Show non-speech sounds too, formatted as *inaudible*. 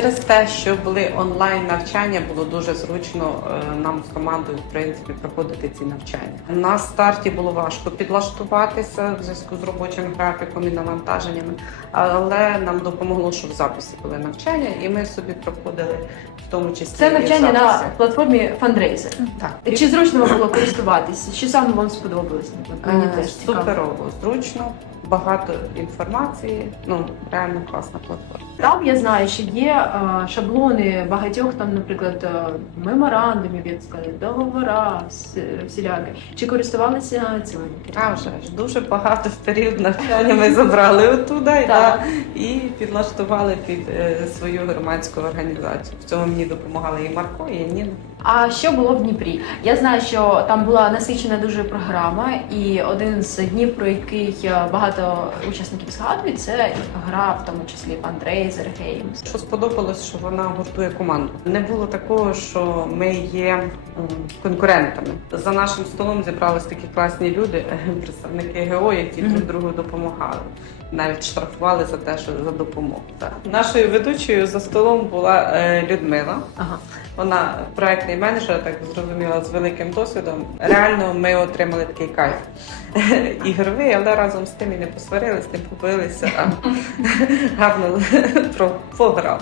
Через те, що були онлайн навчання, було дуже зручно е, нам з командою в принципі проходити ці навчання. На старті було важко підлаштуватися в зв'язку з робочим графіком і навантаженнями, але нам допомогло, що в записі були навчання, і ми собі проходили в тому числі Це навчання на платформі Fundraiser. Так. Чи зручно вам було користуватися? Що саме вам сподобалось? наприклад? Мені Е, теж цікаво. Суперово, зручно, багато інформації. Ну реально класна платформа. Там я знаю, що є е, шаблони багатьох там, наприклад, е, меморандумів, як сказати, договора вс- всіляки. Чи користувалися цим? А вже ж дуже багато в період навчання ми забрали оттуда і, Так. да, і підлаштували під е, свою громадську організацію. В цьому мені допомагали і Марко, і Ніна. А що було в Дніпрі? Я знаю, що там була насичена дуже програма, і один з днів, про який е, багато учасників згадують, це гра, в тому числі Fundraiser Games. Що сподобалось, що вона гуртує команду. Не було такого, що ми є конкурентами. За нашим столом зібрались такі класні люди, *laughs* представники ГО, які друг другу допомагали. Навіть штрафували за те, що за допомогу. Так. Нашою ведучою за столом була е, Людмила. Ага. Вона проектний менеджер, так зрозуміла, з великим досвідом. Реально ми отримали такий кайф *laughs* ігровий, але разом з тим і не посварились, не побилися, а *laughs* гарно *laughs* пограли.